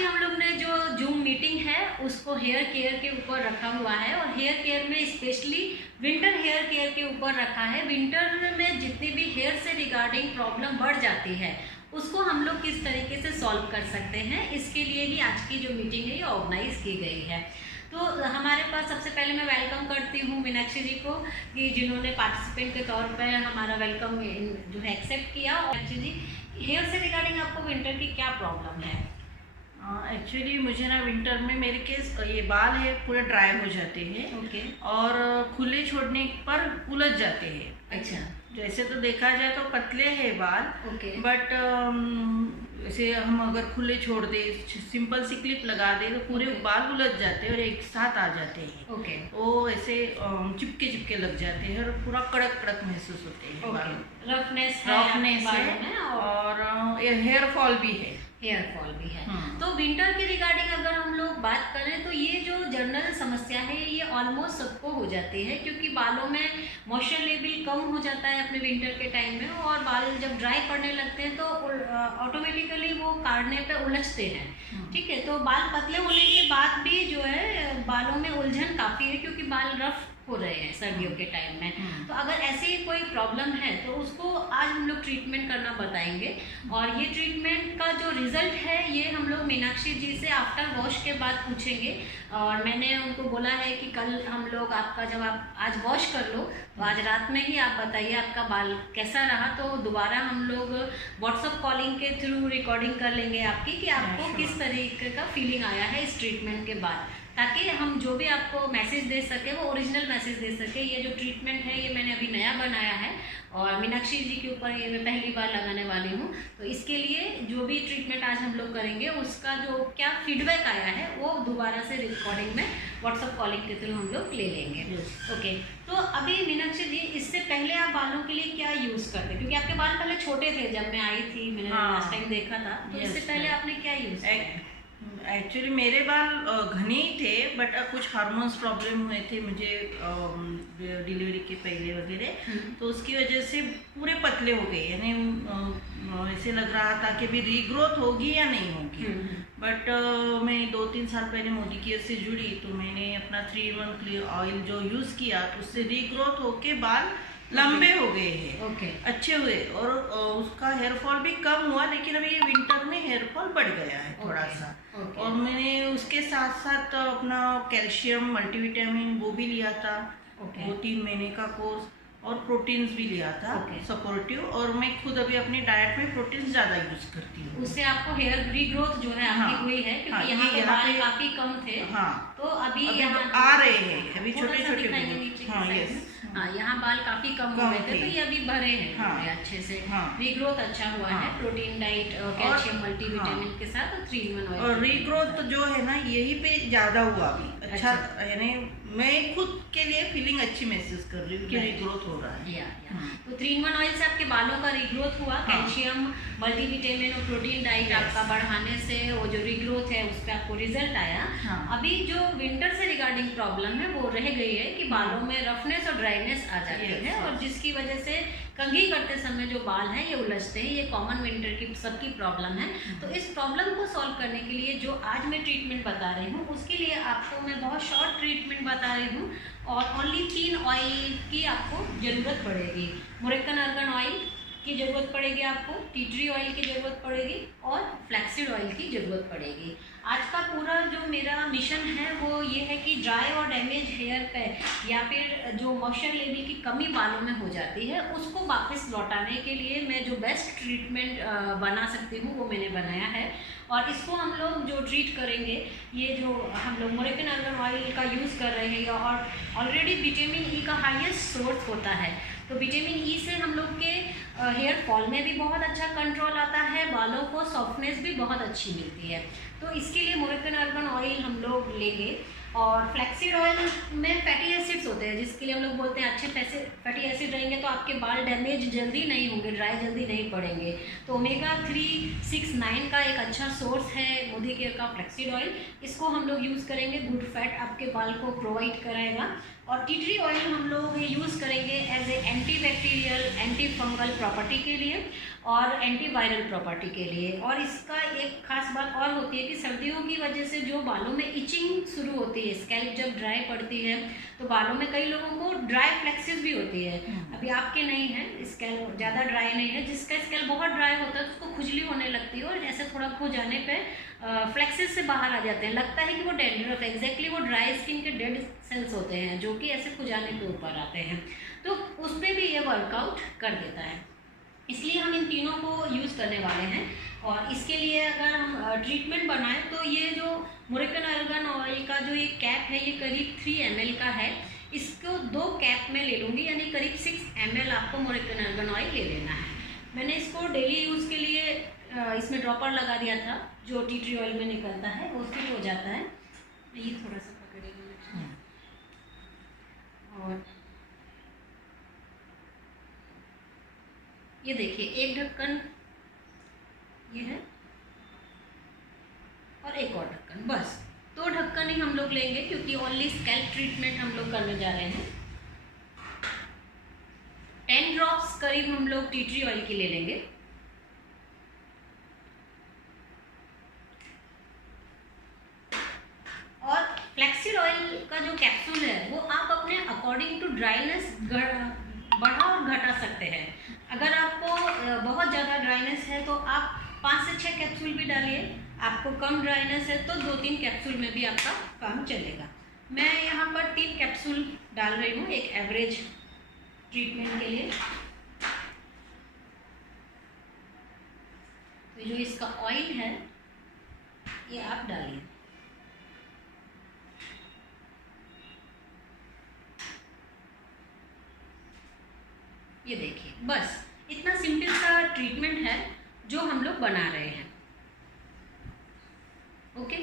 की हम लोग ने जो जूम मीटिंग है उसको हेयर केयर के ऊपर रखा हुआ है और हेयर केयर में स्पेशली विंटर हेयर केयर के ऊपर रखा है। विंटर में जितनी भी हेयर से रिगार्डिंग प्रॉब्लम बढ़ जाती है उसको हम लोग किस तरीके से सॉल्व कर सकते हैं, इसके लिए ही आज की जो मीटिंग है ये ऑर्गेनाइज की गई है। तो हमारे पास सबसे पहले मैं वेलकम करती हूँ मीनाक्षी जी को कि जिन्होंने पार्टिसिपेंट के तौर पर हमारा वेलकम जो है एक्सेप्ट किया। और मीनाक्षी जी, हेयर से रिगार्डिंग आपको विंटर की क्या प्रॉब्लम है? एक्चुअली मुझे ना विंटर में मेरे केस ये बाल है पूरे ड्राई हो जाते हैं। ओके। और खुले छोड़ने पर उलझ जाते हैं। अच्छा। जैसे तो देखा जाए तो पतले हैं बाल। ओके। बट जैसे हम अगर खुले छोड़ दे, सिंपल सी क्लिप लगा दे तो पूरे बाल उलझ जाते हैं और एक साथ आ जाते हैं। ओके। वो ऐसे चिपके चिपके लग जाते हैं और पूरा कड़क कड़क महसूस होते हैं बाल। रफनेस है और हेयर फॉल भी है। हेयर फॉल भी है। तो विंटर की रिगार्डिंग अगर हम लोग बात करें तो ये जो जनरल समस्या है ये ऑलमोस्ट सबको हो जाती है, क्योंकि बालों में मॉइस्चर लेवल कम हो जाता है अपने विंटर के टाइम में और बाल जब ड्राई पड़ने लगते हैं तो ऑटोमेटिकली वो काटने पे उलझते हैं। ठीक है, तो बाल पतले होने के बाद भी जो है बालों में उलझन काफ़ी है क्योंकि बाल रफ हो रहे हैं सर्दियों के टाइम में। तो अगर ऐसी कोई प्रॉब्लम है तो उसको आज हम लोग ट्रीटमेंट करना बताएंगे और ये ट्रीटमेंट का जो रिजल्ट है ये हम लोग मीनाक्षी जी से आफ्टर वॉश के बाद पूछेंगे। और मैंने उनको बोला है कि कल हम लोग आपका जब आप आज वॉश कर लो तो आज रात में ही आप बताइए आपका बाल कैसा रहा, तो दोबारा हम लोग व्हाट्सअप कॉलिंग के थ्रू रिकॉर्डिंग कर लेंगे आपकी कि आपको किस तरीके का फीलिंग आया है इस ट्रीटमेंट के बाद, ताकि हम जो भी आपको मैसेज दे सके वो ओरिजिनल मैसेज दे सके। ये जो ट्रीटमेंट है ये मैंने अभी नया बनाया है और मीनाक्षी जी के ऊपर ये मैं पहली बार लगाने वाली हूँ, तो इसके लिए जो भी ट्रीटमेंट आज हम लोग करेंगे उसका जो क्या फीडबैक आया है वो दोबारा से रिकॉर्डिंग में व्हाट्सअप कॉलिंग के थ्रू हम लोग ले लेंगे। ओके। तो अभी मीनाक्षी जी, इससे पहले आप बालों के लिए क्या यूज़ करते, क्योंकि आपके बाल पहले छोटे थे जब मैं आई थी, मैंने लास्ट टाइम देखा था, तो इससे पहले आपने क्या यूज़ किया? एक्चुअली मेरे बाल घने ही थे बट कुछ हार्मोन्स प्रॉब्लम हुए थे मुझे डिलीवरी के पहले वगैरह, तो उसकी वजह से पूरे पतले हो गए। यानी ऐसे लग रहा था कि भी रीग्रोथ होगी या नहीं होगी। बट मैं 2-3 साल पहले मोदी केयर से जुड़ी तो मैंने अपना 3-in-1 क्लियर ऑयल जो यूज़ किया तो उससे रीग्रोथ होके बाल लंबे हो गए हैं। अच्छे हुए और उसका हेयर फॉल भी कम हुआ, लेकिन अभी विंटर में हेयर फॉल बढ़ गया है थोड़ा सा। और मैंने उसके साथ साथ अपना कैल्शियम मल्टीविटामिन वो भी लिया था, 2-3 महीने का कोर्स, और प्रोटीन्स भी लिया था सपोर्टिव। और मैं खुद अभी अपनी डाइट में प्रोटीन्स ज़्यादा यूज करती हूँ। उससे आपको हेयर रीग्रोथ जो है आपकी हुई है, क्योंकि यहाँ पे बाल काफी कम थे। तो अभी यहाँ आ रहे हैं, अभी छोटे छोटे। हाँ, यहाँ बाल काफी कम हो गए थे तो ये अभी भरे हैं अच्छे से। रीग्रोथ अच्छा हुआ है प्रोटीन डाइट और कैल्शियम मल्टीविटामिन के साथ 3-in-1 ऑयल। और रीग्रोथ जो है ना यही पे ज्यादा हुआ अभी। अच्छा यानी मैं खुद के लिए फीलिंग अच्छी महसूस कर रही हूँ कि रीग्रोथ हो रहा है। तो 3-in-1 ऑयल से आपके बालों का रीग्रोथ हुआ। कैल्शियम मल्टीविटामिन और प्रोटीन डाइट आपका बढ़ाने से वो जो रीग्रोथ है उस पर आपको रिजल्ट आया। अभी जो विंटर से रिगार्डिंग प्रॉब्लम है वो रह गई है कि बालों में रफनेस और ड्राईनेस आ जाती है और जिसकी वजह से कंघी करते समय जो बाल हैं ये उलझते हैं। ये कॉमन विंटर की सबकी प्रॉब्लम है। तो इस प्रॉब्लम को सॉल्व करने के लिए जो आज मैं ट्रीटमेंट बता रही हूँ उसके लिए आपको मैं बहुत शॉर्ट ट्रीटमेंट बता रही हूँ और ओनली 3 ऑयल की आपको ज़रूरत पड़ेगी। मोरेक्कन आर्गन ऑयल की ज़रूरत पड़ेगी, आपको टी ट्री ऑयल की ज़रूरत पड़ेगी और फ्लैक्सीड ऑयल की ज़रूरत पड़ेगी। आज का पूरा जो मेरा मिशन है वो ये है कि ड्राई और डैमेज हेयर पे या फिर जो मॉइस्चर लेवल की कमी बालों में हो जाती है उसको वापस लौटाने के लिए मैं जो बेस्ट ट्रीटमेंट बना सकती हूँ वो मैंने बनाया है। और इसको हम लोग जो ट्रीट करेंगे, ये जो हम लोग मोरेक्कन आर्गन ऑयल का यूज़ कर रहे हैं और ऑलरेडी विटामिन ई का हाईएस्ट सोर्स होता है, तो विटामिन ई से हम लोग के हेयर फॉल में भी बहुत अच्छा कंट्रोल आता है, बालों को सॉफ्टनेस भी बहुत अच्छी मिलती है। तो इसके लिए मोरेक्कन आर्गन ऑयल हम लोग लेंगे। और फ्लैक्सीड ऑयल में फैटी एसिड्स होते हैं जिसके लिए हम लोग बोलते हैं अच्छे फैटी एसिड रहेंगे तो आपके बाल डैमेज जल्दी नहीं होंगे, ड्राई जल्दी नहीं पड़ेंगे। तो ओमेगा 369 का एक अच्छा सोर्स है मोदी केयर का फ्लैक्सीड ऑयल, इसको हम लोग यूज़ करेंगे। गुड फैट आपके बाल को प्रोवाइड कराएगा। और टी ट्री ऑयल हम लोग यूज़ करेंगे as a anti bacterial anti fungal property के लिए और एंटीवायरल प्रॉपर्टी के लिए। और इसका एक खास बात और होती है कि सर्दियों की वजह से जो बालों में इचिंग शुरू होती है, स्कैल्प जब ड्राई पड़ती है तो बालों में कई लोगों को ड्राई फ्लेक्सेस भी होती है। अभी आपके नहीं है, स्कैल्प ज़्यादा ड्राई नहीं है, जिसका स्कैल्प बहुत ड्राई होता है तो उसको खुजली होने लगती है और ऐसे थोड़ा खो जाने पे फ्लेक्सेस से बाहर आ जाते हैं, लगता है कि वो डैंड्रफ है। एग्जैक्टली वो ड्राई स्किन के डेड सेल्स होते हैं जो कि ऐसे खुजाने के ऊपर आते हैं, तो उस पर भी ये वर्कआउट कर देता है। इसलिए हम इन तीनों को यूज़ करने वाले हैं। और इसके लिए अगर हम ट्रीटमेंट बनाएं तो ये जो मोरिकन आर्गन ऑयल का जो ये कैप है ये करीब 3 ml का है। इसको 2 कैप में ले लूँगी, यानी करीब 6 ml आपको मोरिकन आर्गन ऑयल ले लेना है। मैंने इसको डेली यूज़ के लिए इसमें ड्रॉपर लगा दिया था, जो टी ट्री ऑयल में निकलता है वो फिट हो जाता है। ये थोड़ा सा पकड़ेगा और ये देखिए, एक ढक्कन ये है और एक और ढक्कन, बस 2 ढक्कन ही हम लोग लेंगे क्योंकि ओनली स्कैल्प ट्रीटमेंट हम लोग करने जा रहे हैं। 10 ड्रॉप्स करीब हम लोग टी ट्री ऑयल की ले लेंगे। और फ्लैक्सीड ऑयल का जो कैप्सूल है वो आप अपने अकॉर्डिंग टू ड्राइनेस बढ़ा और घटा सकते हैं। अगर आपको बहुत ज़्यादा ड्राइनेस है तो आप 5 से 6 कैप्सूल भी डालिए, आपको कम ड्राइनेस है तो 2-3 कैप्सूल में भी आपका काम चलेगा। मैं यहाँ पर 3 कैप्सूल डाल रही हूँ एक एवरेज ट्रीटमेंट के लिए। तो जो इसका ऑयल है ये आप डालिए। ये देखिए, बस इतना सिंपल सा ट्रीटमेंट है जो हम लोग बना रहे हैं। ओके,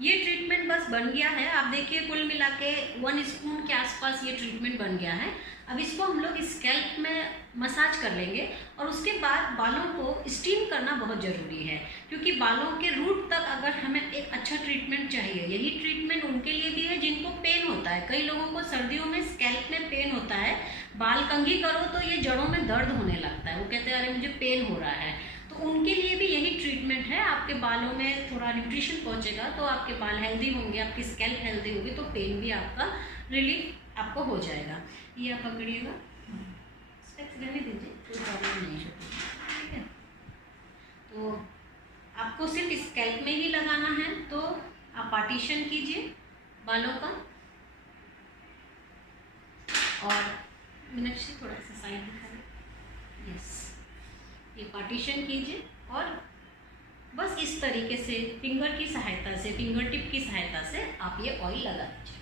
ये ट्रीटमेंट बस बन गया है। आप देखिए कुल मिला के 1 स्पून के आसपास ये ट्रीटमेंट बन गया है। अब इसको हम लोग स्कैल्प में मसाज कर लेंगे और उसके बाद बालों को स्टीम करना बहुत ज़रूरी है, क्योंकि बालों के रूट तक अगर हमें एक अच्छा ट्रीटमेंट चाहिए। यही ट्रीटमेंट उनके लिए भी है जिनको पेन होता है। कई लोगों को सर्दियों में स्कैल्प में पेन होता है, बाल कंघी करो तो ये जड़ों में दर्द होने लगता है, वो कहते हैं अरे मुझे पेन हो रहा है। तो उनके लिए भी यही ट्रीटमेंट है। आपके बालों में थोड़ा न्यूट्रिशन पहुंचेगा तो आपके बाल हेल्दी होंगे, आपकी स्कैल्प हेल्दी होगी, तो पेन भी आपका रिलीफ आपको हो जाएगा। ये आप पकड़िएगा, स्टेप्स रहने दीजिए, कोई प्रॉब्लम नहीं है, ठीक है। तो आपको सिर्फ स्कैल्प में ही लगाना है, तो आप पार्टीशन कीजिए बालों का। और मीनाक्षी थोड़ा सा साइड दिखा दे, यस, ये पार्टीशन कीजिए और बस इस तरीके से फिंगर की सहायता से, फिंगर टिप की सहायता से आप ये ऑयल लगा दीजिए।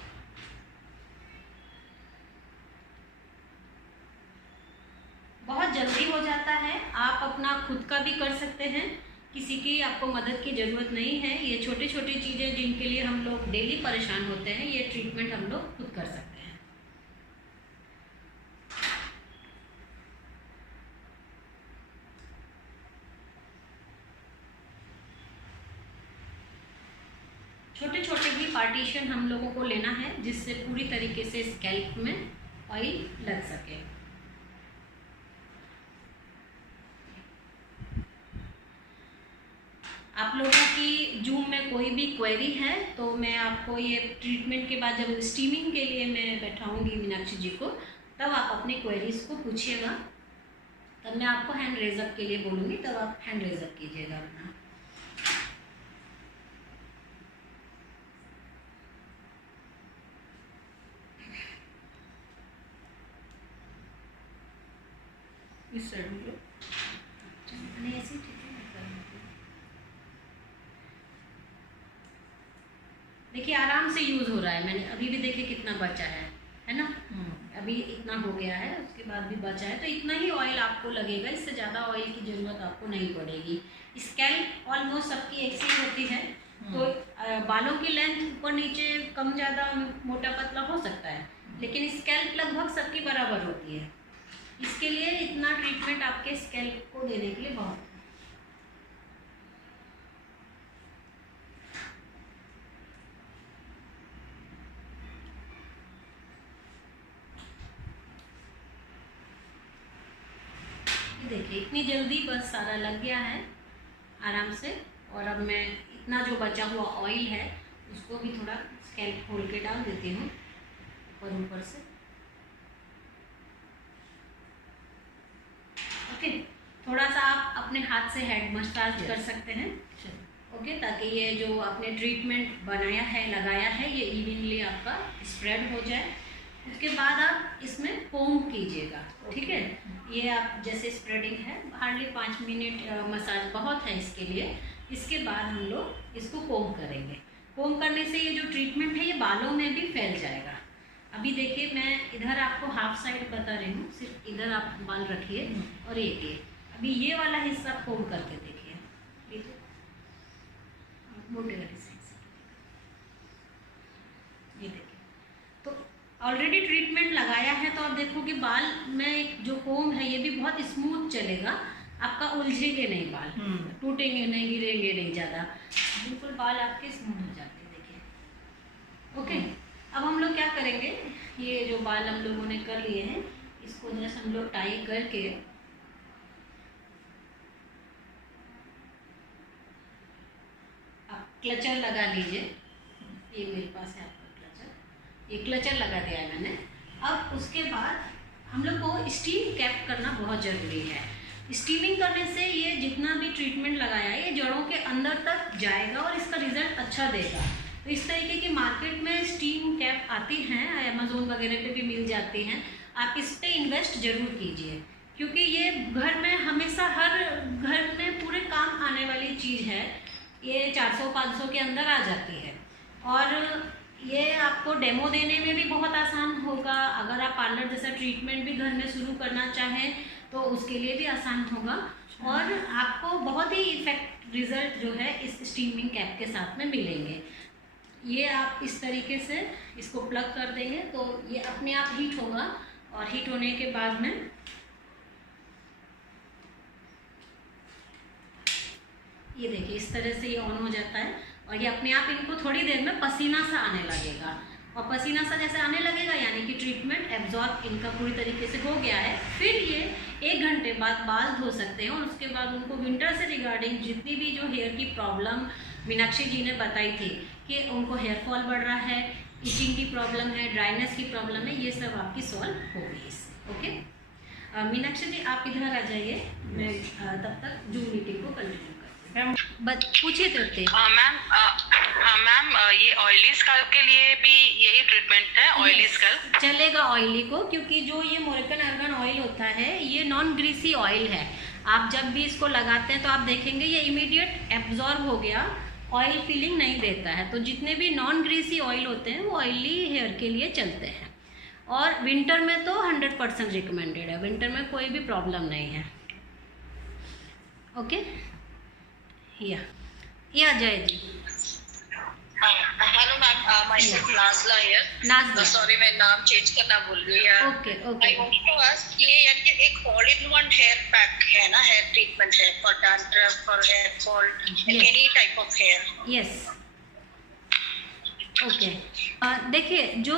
बहुत जल्दी हो जाता है, आप अपना खुद का भी कर सकते हैं, किसी की आपको मदद की ज़रूरत नहीं है। ये छोटी छोटी चीज़ें जिनके लिए हम लोग डेली परेशान होते हैं, ये ट्रीटमेंट हम लोग खुद कर सकते हैं। छोटे छोटे भी पार्टीशन हम लोगों को लेना है जिससे पूरी तरीके से स्कैल्प में ऑयल लग सके। आप लोगों की जूम में कोई भी क्वेरी है तो मैं आपको ये ट्रीटमेंट के बाद जब स्टीमिंग के लिए मैं बैठाऊंगी मीनाक्षी जी को, तब आप अपनी क्वेरीज को पूछिएगा। तब मैं आपको हैंड रेजअप के लिए बोलूँगी, तब आप हैंड रेजअप कीजिएगा अपना। इस साइड में ऐसे ठीक है। देखिए आराम से यूज़ हो रहा है, मैंने अभी भी देखिए कितना बचा है ना। अभी इतना हो गया है, उसके बाद भी बचा है, तो इतना ही ऑयल आपको लगेगा, इससे ज़्यादा ऑयल की ज़रूरत आपको नहीं पड़ेगी। स्कैल्प ऑलमोस्ट सबकी एक सी होती है, तो बालों की लेंथ ऊपर नीचे कम ज़्यादा मोटा पतला हो सकता है, लेकिन स्कैल्प लगभग सबकी बराबर होती है। इसके लिए इतना ट्रीटमेंट आपके स्कैल्प को देने के लिए बहुत है। देखिए इतनी जल्दी बस सारा लग गया है आराम से। और अब मैं इतना जो बचा हुआ ऑयल है उसको भी थोड़ा स्कैल्प खोल के डाल देती हूँ ऊपर से। ओके, थोड़ा सा आप अपने हाथ से हेड मसाज कर सकते हैं। ओके, ताकि ये जो आपने ट्रीटमेंट बनाया है, लगाया है, ये इवनली आपका स्प्रेड हो जाए। उसके बाद आप इसमें कोम कीजिएगा, ठीक है। ये आप जैसे स्प्रेडिंग है, हार्डली 5 मिनट मसाज बहुत है इसके लिए। इसके बाद हम लोग इसको कोम करेंगे। कोम करने से ये जो ट्रीटमेंट है ये बालों में भी फैल जाएगा। अभी देखिए मैं इधर आपको हाफ साइड बता रही हूँ, सिर्फ इधर आप बाल रखिए और ये अभी ये वाला हिस्सा कोम करके देखिए, मोटे वाली साइड से ये देखिए। तो ऑलरेडी ट्रीटमेंट लगाया है तो आप देखो कि बाल में जो कोम है ये भी बहुत स्मूथ चलेगा, आपका उलझेंगे नहीं बाल, टूटेंगे नहीं, गिरेंगे नहीं ज़्यादा, बिल्कुल बाल आपके स्मूथ हो जाते हैं। देखिए ओके, अब हम लोग क्या करेंगे, ये जो बाल हम लोगों ने कर लिए हैं इसको जैसे हम लोग टाई करके आप क्लचर लगा लीजिए। ये मेरे पास है आपका क्लचर, ये क्लचर लगा दिया है मैंने। अब उसके बाद हम लोग को स्टीम कैप करना बहुत ज़रूरी है। स्टीमिंग करने से ये जितना भी ट्रीटमेंट लगाया है ये जड़ों के अंदर तक जाएगा और इसका रिजल्ट अच्छा देगा। तो इस तरीके की मार्केट में स्टीम कैप आती हैं, अमेज़ोन वगैरह पे भी मिल जाती हैं। आप इस पे इन्वेस्ट ज़रूर कीजिए, क्योंकि ये घर में हमेशा हर घर में पूरे काम आने वाली चीज़ है। ये 400-500 के अंदर आ जाती है और ये आपको डेमो देने में भी बहुत आसान होगा। अगर आप पार्लर जैसा ट्रीटमेंट भी घर में शुरू करना चाहें तो उसके लिए भी आसान होगा और आपको बहुत ही इफेक्ट रिजल्ट जो है इस स्टीमिंग कैप के साथ में मिलेंगे। ये आप इस तरीके से इसको प्लग कर देंगे तो ये अपने आप हीट होगा और हीट होने के बाद में ये देखिए इस तरह से ये ऑन हो जाता है और ये अपने आप इनको थोड़ी देर में पसीना सा आने लगेगा। और पसीना सा जैसे आने लगेगा यानी कि ट्रीटमेंट एब्जॉर्ब इनका पूरी तरीके से हो गया है। फिर ये 1 घंटे बाद बाल धो सकते हैं और उसके बाद उनको विंटर से रिगार्डिंग जितनी भी जो हेयर की प्रॉब्लम मीनाक्षी जी ने बताई थी कि उनको हेयर फॉल बढ़ रहा है, इचिंग की प्रॉब्लम है, ड्राइनेस की प्रॉब्लम है, ये सब आपकी सॉल्व होगी इससे। ओके मीनाक्षी जी आप इधर आ जाइए, मैं तब तक जूम मीटिंग को कंटिन्यू पूछिए थे। मैम ये ऑयली स्कैल्प के लिए भी यही ट्रीटमेंट है? ऑयली स्कैल्प चलेगा ऑयली को, क्योंकि जो ये मोरिकन आर्गन ऑयल होता है ये नॉन ग्रीसी ऑयल है। आप जब भी इसको लगाते हैं तो आप देखेंगे ये इमीडिएट एब्जॉर्ब हो गया, ऑयल फीलिंग नहीं देता है। तो जितने भी नॉन ग्रीसी ऑयल होते हैं वो ऑयली हेयर के लिए चलते हैं और विंटर में तो 100% रिकमेंडेड है, विंटर में कोई भी प्रॉब्लम नहीं है। ओके या आ जाए जी। Hello ma'am, myself Nazla here. Nazla, sorry मैं नाम चेंज करना भूल गई यार। Okay I want to ask, ये यानी कि एक all in one hair pack है ना, हेयर ट्रीटमेंट है for dandruff, for hair fall, any type of hair? Yes okay. देखिए जो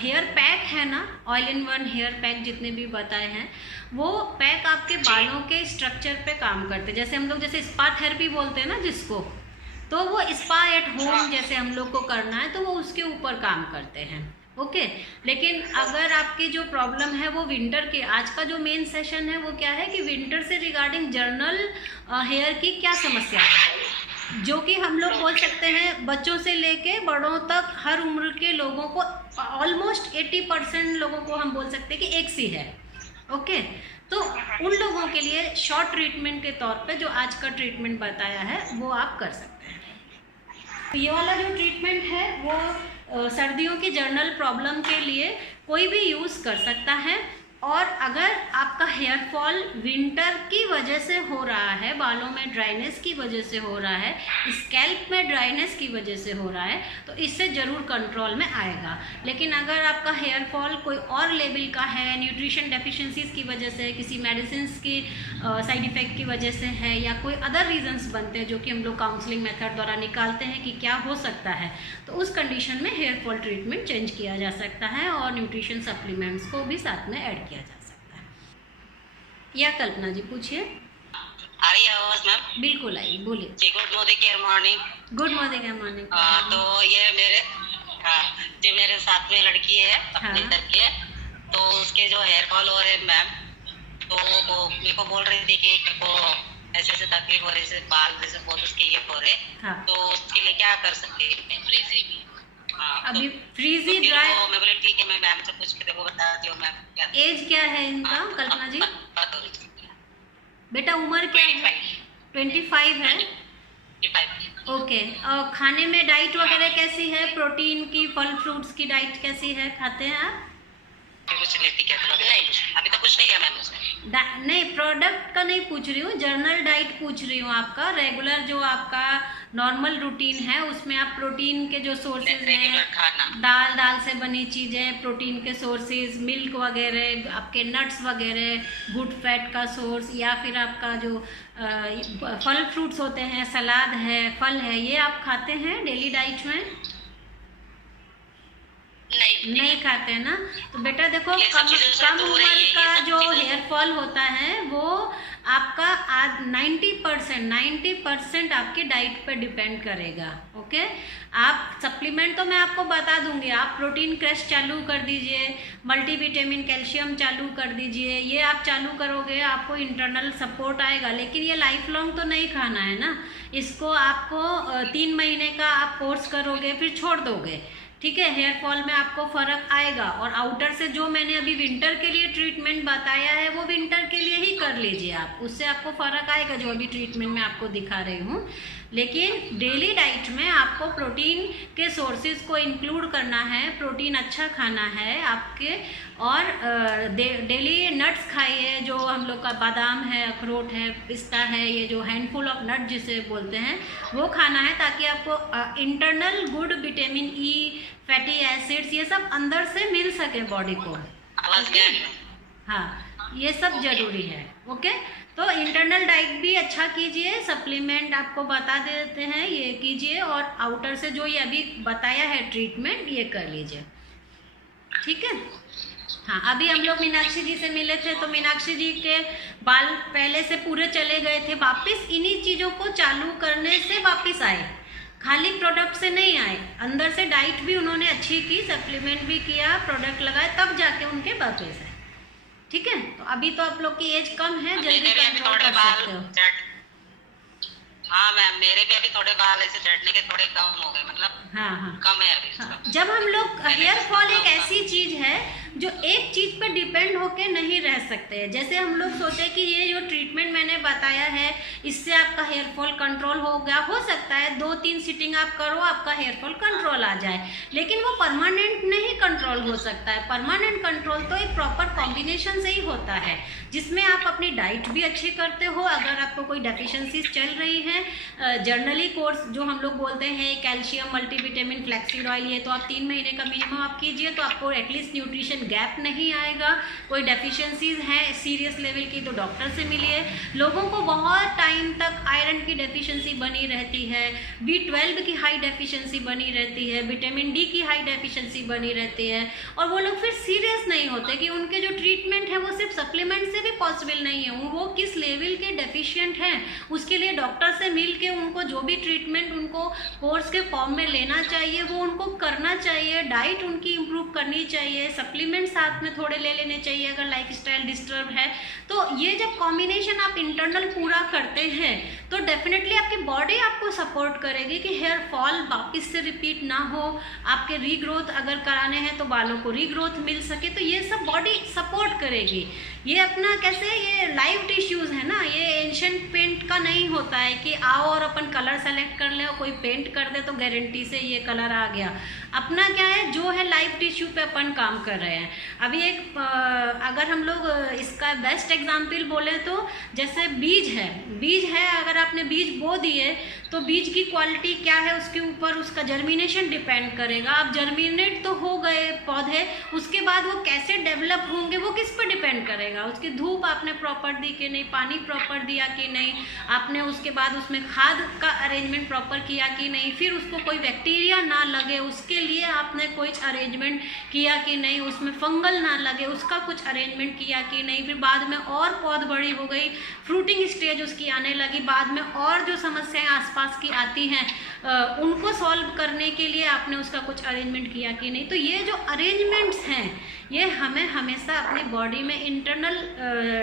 हेयर पैक है ना, all in one hair pack जितने भी बताए हैं वो पैक आपके बालों के स्ट्रक्चर पे काम करते हैं। जैसे हम लोग जैसे स्पा थेरेपी बोलते हैं ना जिसको, तो वो स्पा एट होम जैसे हम लोग को करना है तो वो उसके ऊपर काम करते हैं। ओके लेकिन अगर आपकी जो प्रॉब्लम है वो विंटर की, आज का जो मेन सेशन है वो क्या है कि विंटर से रिगार्डिंग जर्नल हेयर की क्या समस्या है, जो कि हम लोग बोल सकते हैं बच्चों से लेके बड़ों तक हर उम्र के लोगों को, ऑलमोस्ट 80% लोगों को हम बोल सकते हैं कि एक सी है। ओके तो उन लोगों के लिए शॉर्ट ट्रीटमेंट के तौर पे जो आज का ट्रीटमेंट बताया है वो आप कर सकते हैं। तो ये वाला जो ट्रीटमेंट है वो सर्दियों की जर्नल प्रॉब्लम के लिए कोई भी यूज़ कर सकता है। और अगर आपका हेयर फॉल विंटर की वजह से हो रहा है, बालों में ड्राइनेस की वजह से हो रहा है, स्कैल्प में ड्राइनेस की वजह से हो रहा है, तो इससे ज़रूर कंट्रोल में आएगा। लेकिन अगर आपका हेयर फॉल कोई और लेवल का है, न्यूट्रिशन डेफिशिएंसीज की वजह से, किसी मेडिसिन की साइड इफ़ेक्ट की वजह से है, या कोई अदर रीजंस बनते हैं जो कि हम लोग काउंसलिंग मेथड द्वारा निकालते हैं कि क्या हो सकता है, तो उस कंडीशन में हेयर फॉल ट्रीटमेंट चेंज किया जा सकता है और न्यूट्रिशन सप्लीमेंट्स को भी साथ में ऐड किया जा सकता है। या कल्पना जी पूछिए। आ रही है आवाज मैम? बिल्कुल आई, बोलिए। जी good morning. Good morning morning. तो ये जो मेरे साथ में लड़की है अपने हाँ। इधर के, तो उसके जो हेयर फॉल हो रहे मैम, तो वो मेरे को बोल रही थी कि मेरे को ऐसे ऐसे तकलीफ हो रही है, बाल जैसे बहुत उसके ये हो रहे। हाँ। तो उसके लिए क्या कर सकते हैं? फ्रीजी भी। अभी फ्रीजी ड्राई। मैं बोले ठीक है, मैं मैम से पूछ के देखो बताती हूँ मैम क्या। एज क्या है इनका कल्पना जी? बात हो रही थी। बेटा उम्र क्या है? 25 है। 25। ओके। और खाने में डाइट वगैरह कैसी है? प्रोटीन की, फल फ्रूट्स की डाइट कैसी है, खाते हैं आप? कुछ लेती क्या? अभी तो कुछ नहीं किया मैम उसने। नहीं, प्रोडक्ट का नहीं पूछ रही हूँ, जर्नल डाइट पूछ रही हूँ। आपका रेगुलर जो आपका नॉर्मल रूटीन है उसमें आप प्रोटीन के जो सोर्सेज हैं, दाल से बनी चीज़ें, प्रोटीन के सोर्सेज, मिल्क वगैरह, आपके नट्स वगैरह, गुड फैट का सोर्स, या फिर आपका जो फल फ्रूट्स होते हैं, सलाद है, फल है, ये आप खाते हैं डेली डाइट में? नहीं खाते हैं ना। तो बेटा देखो, कम उम्र का जो हेयर फॉल होता है वो आपका आज 90% आपकी डाइट पे डिपेंड करेगा। ओके, आप सप्लीमेंट तो मैं आपको बता दूंगी, आप प्रोटीन क्रश चालू कर दीजिए, मल्टीविटामिन कैल्शियम चालू कर दीजिए, ये आप चालू करोगे आपको इंटरनल सपोर्ट आएगा। लेकिन ये लाइफ लॉन्ग तो नहीं खाना है ना, इसको आपको 3 महीने का आप कोर्स करोगे फिर छोड़ दोगे, ठीक है। हेयर फॉल में आपको फर्क आएगा। और आउटर से जो मैंने अभी विंटर के लिए ट्रीटमेंट बताया है वो विंटर के लिए ही कर लीजिए आप, उससे आपको फर्क आएगा जो अभी ट्रीटमेंट मैं आपको दिखा रही हूँ। लेकिन डेली डाइट में आपको प्रोटीन के सोर्सेज को इंक्लूड करना है, प्रोटीन अच्छा खाना है आपके, और डेली नट्स खाइए, जो हम लोग का बादाम है, अखरोट है, पिस्ता है, ये जो हैंडफुल ऑफ नट जिसे बोलते हैं वो खाना है, ताकि आपको internal good vitamin E, fatty acids, ये सब अंदर से मिल सके बॉडी को। हाँ, ये सब जरूरी है। ओके, तो इंटरनल डाइट भी अच्छा कीजिए, सप्लीमेंट आपको बता देते हैं ये कीजिए, और आउटर से जो ये अभी बताया है ट्रीटमेंट ये कर लीजिए, ठीक है। हाँ, अभी हम लोग मीनाक्षी जी से मिले थे तो मीनाक्षी जी के बाल पहले से पूरे चले गए थे, वापस इन्हीं चीज़ों को चालू करने से वापस आए, खाली प्रोडक्ट से नहीं आए, अंदर से डाइट भी उन्होंने अच्छी की, सप्लीमेंट भी किया, प्रोडक्ट लगाए, तब जाके उनके वापस आए, ठीक है। तो अभी तो आप लोग की एज कम है, जल्दी कंट्रोल कर सकते हो। हाँ मैम, मेरे भी अभी थोड़े बाल ऐसे झड़ने के थोड़े कम हो गए, मतलब हाँ कम है अभी। हाँ। जब हम लोग, हेयर फॉल एक ऐसी चीज है जो एक चीज पर डिपेंड होके नहीं रह सकते हैं। जैसे हम लोग सोचे कि ये जो ट्रीटमेंट मैंने बताया है इससे आपका हेयर फॉल कंट्रोल हो गया, हो सकता है 2-3 सीटिंग आप करो आपका हेयर फॉल कंट्रोल आ जाए, लेकिन वो परमानेंट नहीं कंट्रोल हो सकता है। परमानेंट कंट्रोल तो एक प्रॉपर कॉम्बिनेशन से ही होता है, जिसमें आप अपनी डाइट भी अच्छी करते हो, अगर आपको कोई डेफिशिएंसीज चल रही है, जर्नली कोर्स जो हम लोग बोलते हैं, कैल्शियम, मल्टीविटामिन, फ्लैक्सीड ऑयल, ये तो आप 3 महीने का मिनिमम आप कीजिए, तो आपको एटलीस्ट न्यूट्रिशन गैप नहीं आएगा। कोई डेफिशिएंसीज है सीरियस लेवल की तो डॉक्टर से मिलिए। लोगों को बहुत टाइम तक आयरन की डेफिशिएंसी बनी रहती है, B12 की हाई डेफिशिएंसी बनी रहती है, विटामिन डी की हाई डेफिशिएंसी बनी रहती है, और वो लोग फिर सीरियस नहीं होते कि उनके जो ट्रीटमेंट है वो सिर्फ सप्लीमेंट से भी पॉसिबल नहीं है। वो किस लेवल के डेफिशिएंट हैं उसके लिए डॉक्टर से मिल के उनको जो भी ट्रीटमेंट उनको कोर्स के फॉर्म में लेना चाहिए वो उनको करना चाहिए, डाइट उनकी इम्प्रूव करनी चाहिए, सप्लीमेंट साथ में थोड़े ले लेने चाहिए अगर लाइफस्टाइल डिस्टर्ब है। तो ये जब कॉम्बिनेशन आप इंटरनल पूरा करते हैं तो डेफिनेटली आपकी बॉडी आपको सपोर्ट करेगी कि हेयर फॉल वापस से रिपीट ना हो, आपके रीग्रोथ अगर कराने हैं तो बालों को रीग्रोथ मिल सके, तो ये सब बॉडी सपोर्ट करेगी। ये अपना कैसे, ये लाइव टिश्यूज़ है ना, ये एंशिएंट पेंट का नहीं होता है कि आओ और अपन कलर सेलेक्ट कर ले और कोई पेंट कर दे तो गारंटी से ये कलर आ गया। अपना क्या है, जो है लाइव टिश्यू पे अपन काम कर रहे हैं। अभी एक अगर हम लोग इसका बेस्ट एग्जाम्पल बोले तो जैसे बीज है, अगर आपने बीज बो दिए तो बीज की क्वालिटी क्या है उसके ऊपर ऊपर उसका जर्मिनेशन डिपेंड करेगा। अब जर्मिनेट तो हो गए पौधे, उसके बाद वो कैसे डेवलप होंगे वो किस पर डिपेंड करेगा? उसकी धूप आपने प्रॉपर दी कि नहीं, पानी प्रॉपर दिया कि नहीं, आपने उसके बाद उसमें खाद का अरेंजमेंट प्रॉपर किया कि नहीं, फिर उसको कोई बैक्टीरिया ना लगे उसके लिए आपने कुछ अरेंजमेंट किया कि नहीं, उसमें फंगल ना लगे उसका कुछ अरेंजमेंट किया कि नहीं, फिर बाद में और पौध बड़ी हो गई, फ्रूटिंग स्टेज उसकी आने लगी, बाद में और जो समस्याएं आसपास की आती हैं उनको सॉल्व करने के लिए आपने उसका कुछ अरेंजमेंट किया कि नहीं। तो ये जो अरेंजमेंट्स हैं ये हमें हमेशा अपनी बॉडी में इंटरनल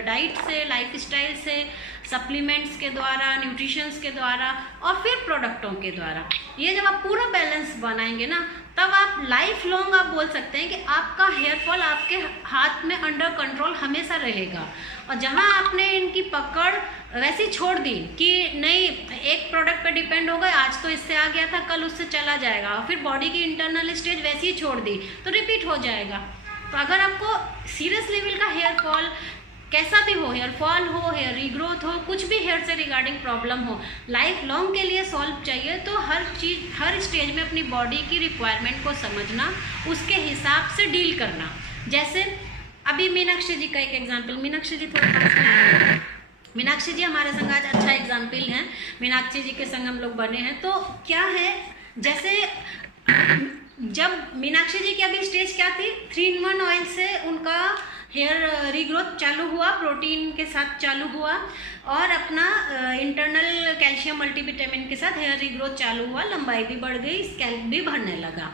डाइट से, लाइफस्टाइल से, सप्लीमेंट्स के द्वारा, न्यूट्रिशंस के द्वारा और फिर प्रोडक्टों के द्वारा, ये जब आप पूरा बैलेंस बनाएंगे ना, तब आप लाइफ लॉन्ग आप बोल सकते हैं कि आपका हेयर फॉल आपके हाथ में अंडर कंट्रोल हमेशा रहेगा। और जहां आपने इनकी पकड़ वैसी छोड़ दी कि नहीं एक प्रोडक्ट पे डिपेंड हो गए, आज तो इससे आ गया था कल उससे चला जाएगा, और फिर बॉडी की इंटरनल स्टेज वैसी ही छोड़ दी तो रिपीट हो जाएगा। तो अगर आपको सीरियस लेवल का हेयर फॉल कैसा भी हो, हेयर फॉल हो, हेयर रीग्रोथ हो, कुछ भी हेयर से रिगार्डिंग प्रॉब्लम हो, लाइफ लॉन्ग के लिए सॉल्व चाहिए, तो हर चीज़ हर स्टेज में अपनी बॉडी की रिक्वायरमेंट को समझना, उसके हिसाब से डील करना। जैसे अभी मीनाक्षी जी का एक एग्जाम्पल, मीनाक्षी जी थोड़ा पास में, मीनाक्षी जी हमारे संग आज अच्छा एग्जाम्पल हैं, मीनाक्षी जी के संग हम लोग बने हैं। तो क्या है, जैसे जब मीनाक्षी जी की अभी स्टेज क्या थी, 3-in-1 ऑयल से उनका हेयर रीग्रोथ चालू हुआ, प्रोटीन के साथ चालू हुआ, और अपना इंटरनल कैल्शियम मल्टीविटामिन के साथ हेयर रीग्रोथ चालू हुआ, लंबाई भी बढ़ गई, स्कैल्प भी बढ़ने लगा।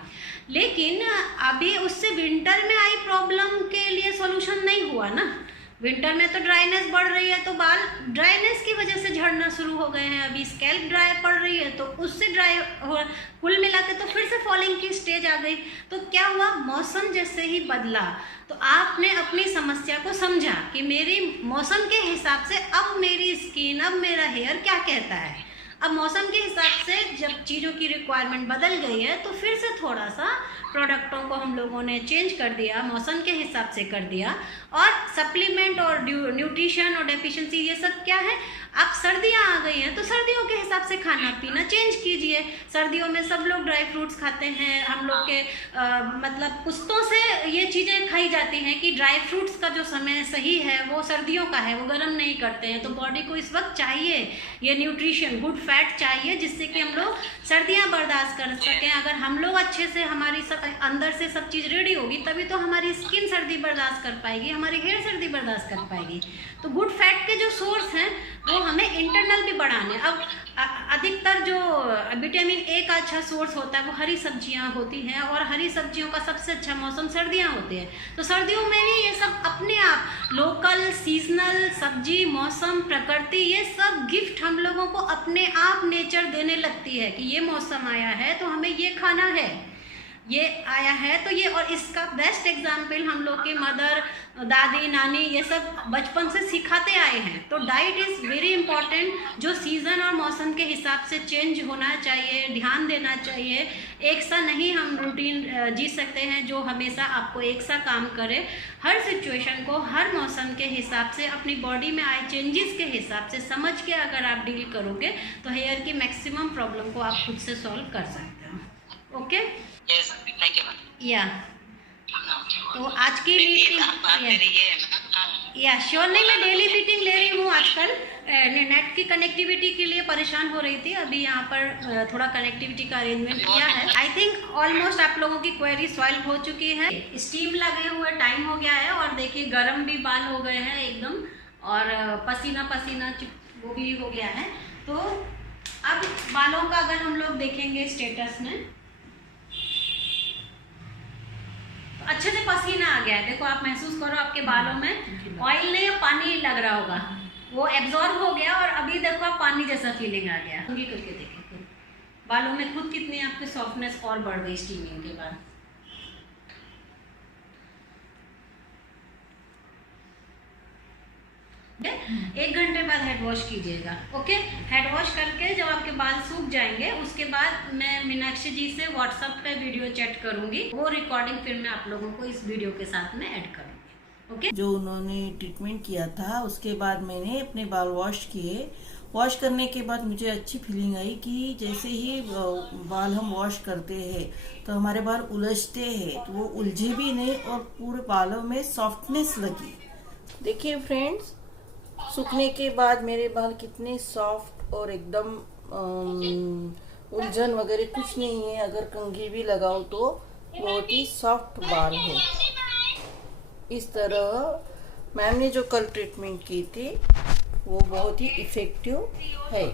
लेकिन अभी उससे विंटर में आई प्रॉब्लम के लिए सॉल्यूशन नहीं हुआ ना। विंटर में तो ड्राइनेस बढ़ रही है तो बाल ड्राइनेस की वजह से झड़ना शुरू हो गए हैं, अभी स्कैल्प ड्राई पड़ रही है तो उससे ड्राई हो, कुल मिला के तो फिर से फॉलिंग की स्टेज आ गई। तो क्या हुआ, मौसम जैसे ही बदला तो आपने अपनी समस्या को समझा कि मेरी मौसम के हिसाब से अब मेरी स्किन, अब मेरा हेयर क्या कहता है। अब मौसम के हिसाब से जब चीज़ों की रिक्वायरमेंट बदल गई है तो फिर से थोड़ा सा प्रोडक्टों को हम लोगों ने चेंज कर दिया, मौसम के हिसाब से कर दिया। और सप्लीमेंट और न्यूट्रिशन और डेफिशिएंसी ये सब क्या है, अब सर्दियाँ आ गई हैं तो सर्दियों के हिसाब से खाना पीना चेंज कीजिए। सर्दियों में सब लोग ड्राई फ्रूट्स खाते हैं, हम लोग के मतलब पुस्तों से ये चीज़ें खाई जाती हैं कि ड्राई फ्रूट्स का जो समय सही है वो सर्दियों का है, वो गर्म नहीं करते हैं। तो बॉडी को इस वक्त चाहिए ये न्यूट्रिशन, गुड फैट चाहिए, जिससे कि हम लोग सर्दियाँ बर्दाश्त कर सकें। अगर हम लोग अच्छे से, हमारी सब अंदर से सब चीज़ रेडी होगी तभी तो हमारी स्किन सर्दी बर्दाश्त कर पाएगी, हमारी हेयर सर्दी बर्दाश्त कर पाएगी। तो गुड फैट के जो सोर्स हैं वो हमें इंटरनल भी बढ़ाने। अब अधिकतर जो विटामिन ए का अच्छा सोर्स होता है वो हरी सब्जियां होती हैं, और हरी सब्जियों का सबसे अच्छा मौसम सर्दियां होती है। तो सर्दियों में भी ये सब अपने आप लोकल सीजनल सब्जी, मौसम, प्रकृति, ये सब गिफ्ट हम लोगों को अपने आप नेचर देने लगती है कि ये मौसम आया है तो हमें ये खाना है, ये आया है तो ये। और इसका बेस्ट एग्जाम्पल हम लोग के मदर, दादी, नानी ये सब बचपन से सिखाते आए हैं। तो डाइट इज़ वेरी इंपॉर्टेंट, जो सीज़न और मौसम के हिसाब से चेंज होना चाहिए, ध्यान देना चाहिए। एक सा नहीं हम रूटीन जी सकते हैं जो हमेशा आपको एक सा काम करे। हर सिचुएशन को हर मौसम के हिसाब से, अपनी बॉडी में आए चेंजेस के हिसाब से समझ के अगर आप डील करोगे तो हेयर की मैक्सिमम प्रॉब्लम को आप खुद से सॉल्व कर सकते हो। Okay, yes, thank you ma'am. या तो आज की मीटिंग या श्योर नहीं, मैं डेली मीटिंग ले रही हूँ आजकल। नेट की कनेक्टिविटी के लिए परेशान हो रही थी, अभी यहाँ पर थोड़ा कनेक्टिविटी का अरेंजमेंट किया है। आई थिंक ऑलमोस्ट आप लोगों की क्वेरी सॉल्व हो चुकी है। स्टीम लगे हुए टाइम हो गया है, और देखिए गर्म भी बाल हो गए हैं एकदम, और पसीना पसीना वो भी हो गया है। तो अब बालों का अगर हम लोग देखेंगे स्टेटस में, अच्छे से पसीना आ गया है। देखो आप महसूस करो आपके बालों में ऑयल नहीं, पानी लग रहा होगा, वो एब्जॉर्ब हो गया, और अभी देखो आप पानी जैसा फीलिंग आ गया। उंगली करके देखें बालों में खुद कितनी आपकी सॉफ्टनेस और बढ़ गई स्टीमिंग के बाद। एक घंटे बाद हेड वॉश कीजिएगा। ओके, हेड वॉश करके जब आपके बाल सूख जाएंगे उसके बाद मैं मीनाक्षी जी से व्हाट्सएप पे वीडियो चैट करूंगी, वो रिकॉर्डिंग फिर मैं आप लोगों को इस वीडियो के साथ में ऐड करूंगी। ओके, जो उन्होंने ट्रीटमेंट किया था उसके बाद मैंने अपने बाल वॉश किए, वॉश करने के बाद मुझे अच्छी फीलिंग आई कि जैसे ही बाल हम वॉश करते हैं तो हमारे बाल उलझते हैं, तो वो उलझे भी नहीं और पूरे बालों में सॉफ्टनेस लगी। देखिए फ्रेंड्स, सूखने के बाद मेरे बाल कितने सॉफ्ट और एकदम उलझन वगैरह कुछ नहीं है। अगर कंघी भी लगाओ तो बहुत ही सॉफ्ट बाल है। इस तरह मैम ने जो कल ट्रीटमेंट की थी वो बहुत ही इफेक्टिव है।